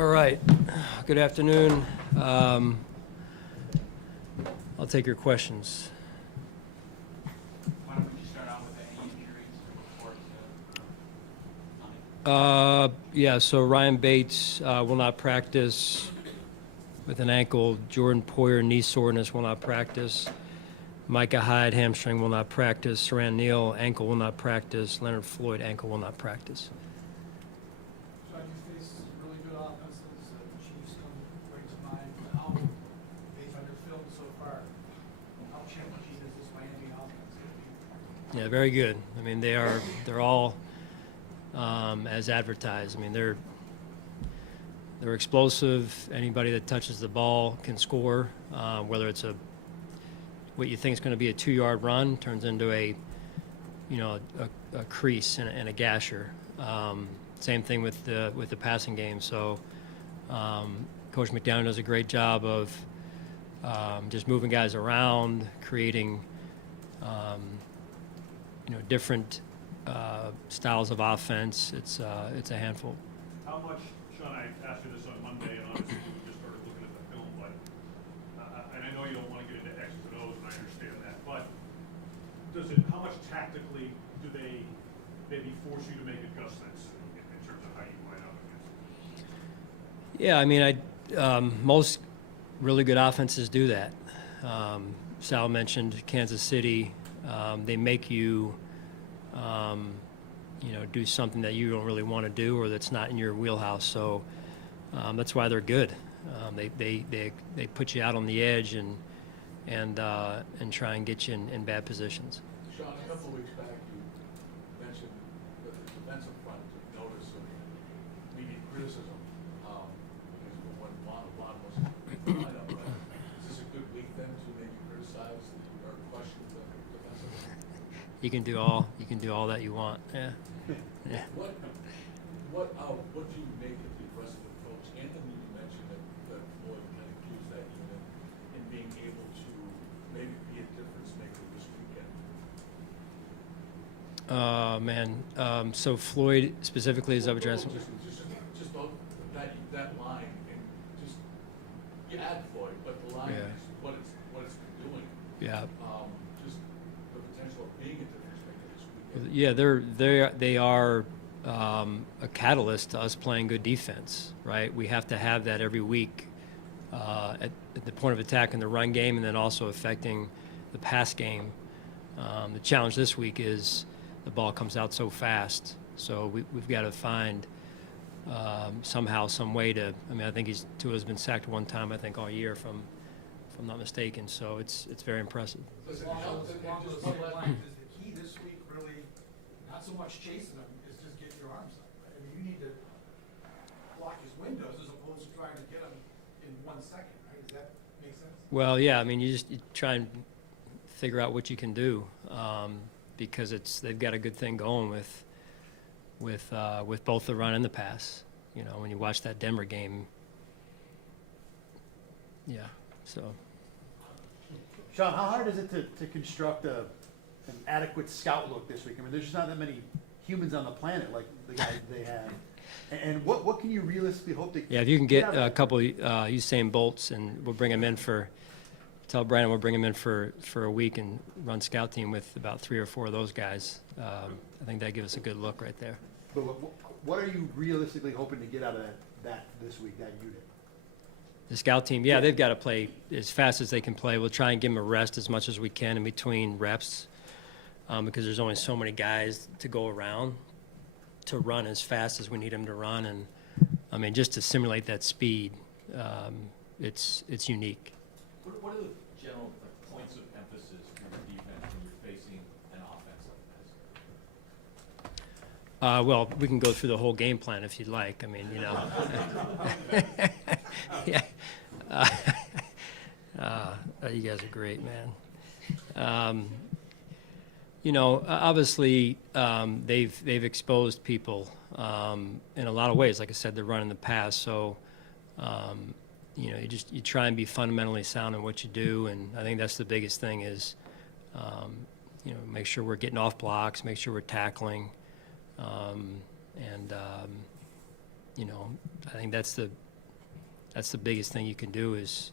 All right. Good afternoon. I'll take your questions. Why don't we just start out with any injuries to report to? Yeah, so Ryan Bates will not practice with an ankle. Jordan Poyer, knee soreness, will not practice. Micah Hyde, hamstring, will not practice. Saran Neal, ankle, will not practice. Leonard Floyd, ankle, will not practice. So you face really good offenses. Chiefs bring to mind. How, based on your film so far, how challenging is this Miami offense going to be? Yeah, very good. I mean, they're all as advertised. I mean, they're explosive. Anybody that touches the ball can score. Whether it's what you think is going to be a 2-yard run turns into a crease and a gasher. Same thing with the passing game. So Coach McDermott does a great job of just moving guys around, creating different styles of offense. It's a handful. How much, Sean, I asked you this on Monday, and obviously we just started looking at the film, but, and I know you don't want to get into X's and O's, and I understand that, but how much tactically do they maybe force you to make adjustments in terms of how you line up against it? Yeah, I mean, most really good offenses do that. Sal mentioned Kansas City. They make you, do something that you don't really want to do or that's not in your wheelhouse. So that's why they're good. They put you out on the edge and try and get you in bad positions. Sean, a couple of weeks back, you mentioned that the defensive front took notice of media criticism because when Lon was in the lineup. Is this a good week then to maybe criticize or question the defensive front? You can do all that you want. Yeah. Yeah. What do you make of the aggressive approach? Anthony, you mentioned that Floyd kind of used that unit in being able to maybe be a difference maker this weekend. So Floyd specifically is up addressing. Just that line, and just you add Floyd, but the line Yeah. is what it's been doing. Yeah. Just the potential of being a difference maker this weekend. Yeah, they are a catalyst to us playing good defense, right? We have to have that every week at the point of attack in the run game, and then also affecting the pass game. The challenge this week is the ball comes out so fast, so we've got to find somehow, some way to. I mean, I think Tua's been sacked one time, I think, all year, if I'm not mistaken. So it's very impressive. Does it Along help those that just same let lines, is the key this week really not so much chasing them, is just getting your arms up, right? I mean, you need to block his windows as opposed to trying to get him in 1 second, right? Does that make sense? Well, yeah. I mean, you try and figure out what you can do because they've got a good thing going with both the run and the pass. When you watch that Denver game. Yeah. So. Sean, how hard is it to construct an adequate scout look this week? I mean, there's just not that many humans on the planet like the guys they have. And what can you realistically hope to? Yeah, if you can get a couple Usain Bolts, and we'll bring them in tell Brandon we'll bring him in for a week and run scout team with about 3 or 4 of those guys. I think that gives us a good look right there. But what are you realistically hoping to get out of that this week, that unit? The scout team, yeah, they've got to play as fast as they can play. We'll try and give them a rest as much as we can in between reps because there's only so many guys to go around to run as fast as we need them to run. And, I mean, just to simulate that speed, it's unique. What are the general points of emphasis for your defense when you're facing an offense like this? Well, we can go through the whole game plan if you'd like. I mean, yeah. You guys are great, man. Obviously, they've exposed people in a lot of ways. Like I said, they're running the pass, so you try and be fundamentally sound in what you do, and I think that's the biggest thing is make sure we're getting off blocks, make sure we're tackling, and I think that's the that's the biggest thing you can do is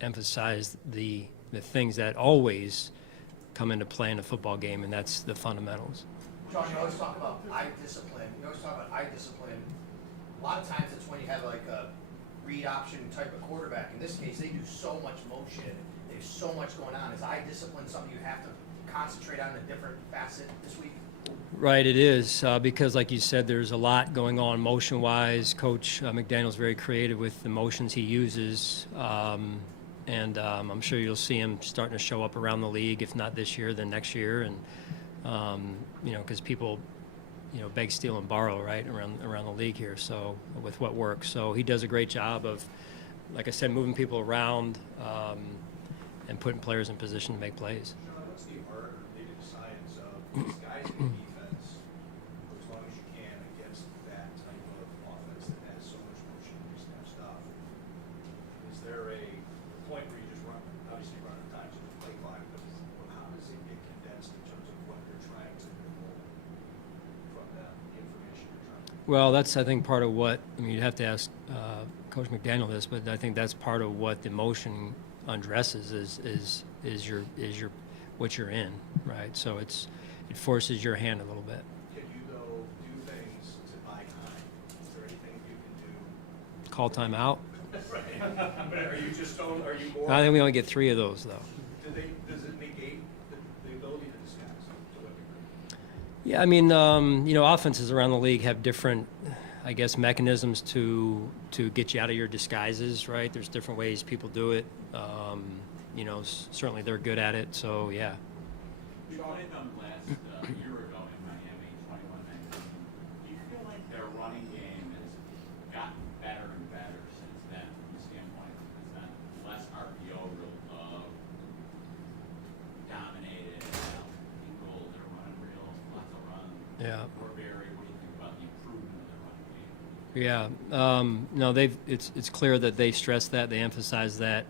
emphasize the things that always come into play in a football game, and that's the fundamentals. Sean, you always talk about eye discipline. You always talk about eye discipline. A lot of times it's when you have like a read option type of quarterback. In this case, they do so much motion. There's so much going on. Is eye discipline something you have to concentrate on a different facet this week? Right, it is, because like you said, there's a lot going on motion-wise. Coach McDaniel's very creative with the motions he uses, and I'm sure you'll see him starting to show up around the league, if not this year, then next year, and because people, beg, steal, and borrow, right, around the league here. So with what works, so he does a great job of, like I said, moving people around and putting players in position to make plays. Sean, what's the art or maybe the science of disguising defense for as long as you can against that type of offense that has so much motion and this kind of stuff? Is there a point where you just obviously run out of time to the play clock, but how does it get condensed in terms of what you're trying to pull from the information you're trying to? Well, that's, I think, part of what, you'd have to ask Coach McDaniel this, but I think that's part of what the motion undresses is your what you're in, right? So it forces your hand a little bit. Can you though do things to buy time? Is there anything you can do? Call timeout. Right. But are you just are you more? I think we only get 3 of those, though. Does it negate the ability to disguise to what degree? Yeah, offenses around the league have different, I guess, mechanisms to get you out of your disguises, right? There's different ways people do it. Certainly they're good at it, so yeah. We played them last year ago in Miami, 21-19. Do you feel like their running game has gotten better and better since then, from the standpoint that it's been less RPO, dominated, people, they're running lots of runs. Yeah. Or Barry, what do you think about the improvement of their running game? Yeah, no, it's clear that they stress that, they emphasize that.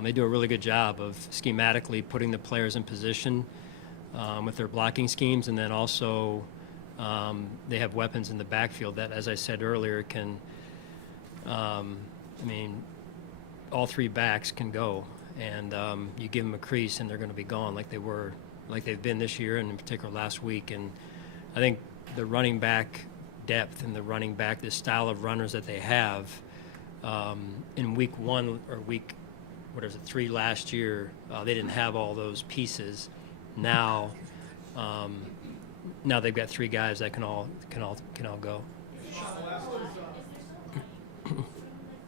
They do a really good job of schematically putting the players in position with their blocking schemes, and then also they have weapons in the backfield that, as I said earlier, can, all 3 backs can go, and you give them a crease and they're going to be gone like they've been this year, and in particular last week. And I think the running back depth and the style of runners that they have in week 1 or week 3 last year, they didn't have all those pieces. Now they've got 3 guys that can all go. Sean, the last Is one there is, some from like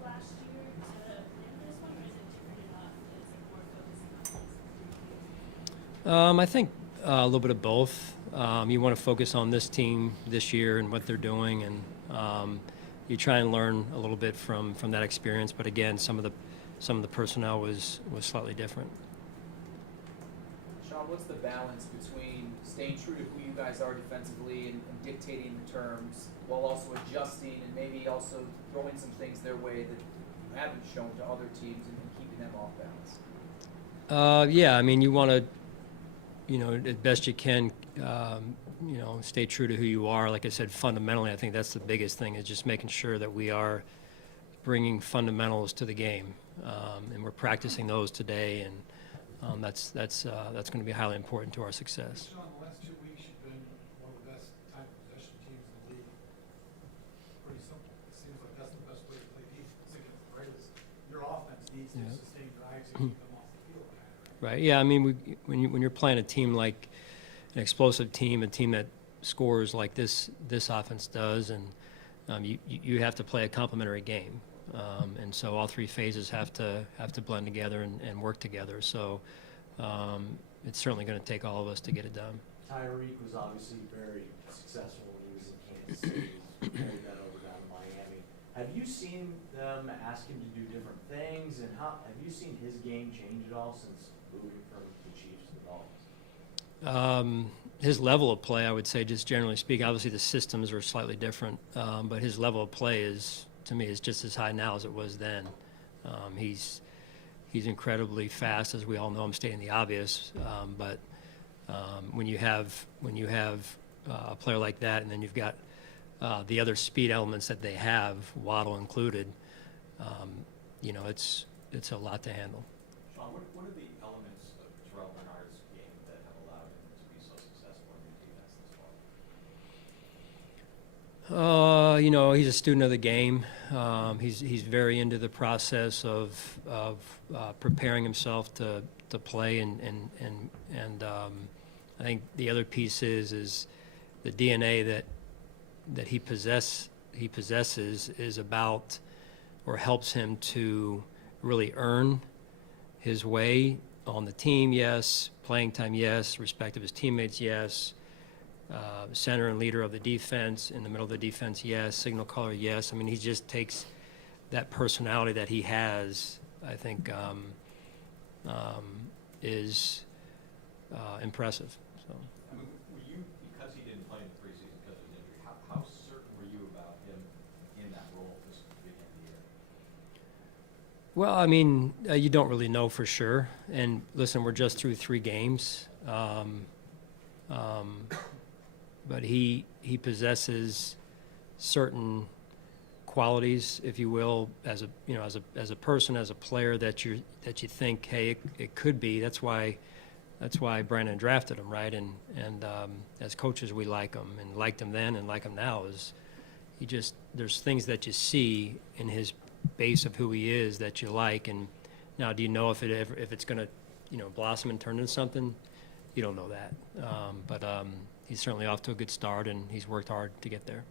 last year to this one, or is it different enough that it's like more focused on this? I think a little bit of both. You want to focus on this team this year and what they're doing, and you try and learn a little bit from that experience. But again, some of the personnel was slightly different. Sean, what's the balance between staying true to who you guys are defensively and dictating the terms, while also adjusting and maybe also throwing some things their way that you haven't shown to other teams and keeping them off balance? You want to, as best you can, stay true to who you are. Like I said, fundamentally, I think that's the biggest thing, is just making sure that we are bringing fundamentals to the game, and we're practicing those today, and that's going to be highly important to our success. Sean, the last 2 weeks you've been one of the best time possession teams in the league. Pretty simple. It seems like that's the best way to play defense against the Raiders. Your offense needs to sustain drives and keep them off the field. Right. Yeah. When you're playing a team like an explosive team, a team that scores like this offense does, and you have to play a complementary game, and so all 3 phases have to blend together and work together. So it's certainly going to take all of us to get it done. Tyreek was obviously very successful when he was in Kansas City. He's carried that over down to Miami. Have you seen them ask him to do different things, and have you seen his game change at all since moving from the Chiefs to the Dolphins? His level of play, I would say, just generally speaking, obviously the systems are slightly different, but his level of play to me, is just as high now as it was then. He's incredibly fast, as we all know. I'm stating the obvious, but when you have a player like that, and then you've got the other speed elements that they have, Waddle included, you know, it's a lot to handle. Sean, what are the elements of Terrell Bernard's game that have allowed him to be so successful in the defense this fall? You know, he's a student of the game. He's very into the process of preparing himself to play, and I think the other piece is the DNA that he possesses is about, or helps him to really earn his way on the team. Yes, playing time. Yes, respect of his teammates. Yes. Center and leader of the defense, in the middle of the defense, yes. Signal caller, yes. I mean, he just takes that personality that he has, I think, is impressive. So. I mean, were you, because he didn't play in the preseason because of his injury, how certain were you about him in that role this beginning of the year? Well, I mean, you don't really know for sure. And listen, we're just through 3 games. But he possesses certain qualities, if you will, as a person, as a player, that you think, hey, it could be. That's why Brandon drafted him, right? And as coaches, we like him, and liked him then and like him now. Is there's things that you see in his base of who he is that you like. And now, do you know if it's going to blossom and turn into something? You don't know that. But he's certainly off to a good start, and he's worked hard to get there.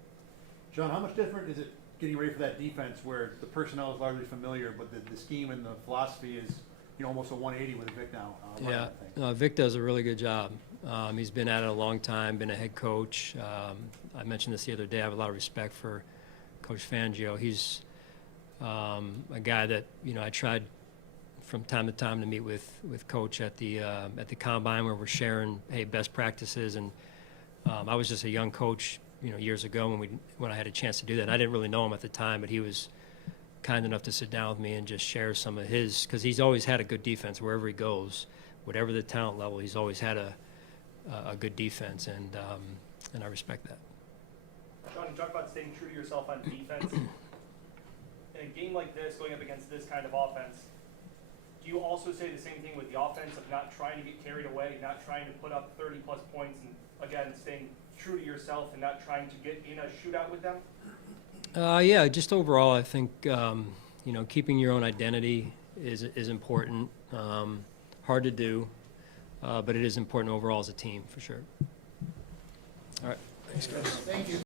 Sean, how much different is it getting ready for that defense where the personnel is largely familiar, but the scheme and the philosophy is, almost a 180 with Vic now? Yeah, Vic does a really good job. He's been at it a long time, been a head coach. I mentioned this the other day. I have a lot of respect for Coach Fangio. He's a guy that, I tried from time to time to meet with Coach at the combine, where we're sharing, hey, best practices. And I was just a young coach, years ago when I had a chance to do that. And I didn't really know him at the time, but he was kind enough to sit down with me and just share some of his, because he's always had a good defense wherever he goes, whatever the talent level. He's always had a good defense, and I respect that. Sean, you talk about staying true to yourself on defense. In a game like this, going up against this kind of offense, do you also say the same thing with the offense of not trying to get carried away, not trying to put up 30-plus points, and again, staying true to yourself and not trying to get in a shootout with them? Yeah, just overall, I think keeping your own identity is important. Hard to do, but it is important overall as a team, for sure. All right, thanks, guys. Thank you.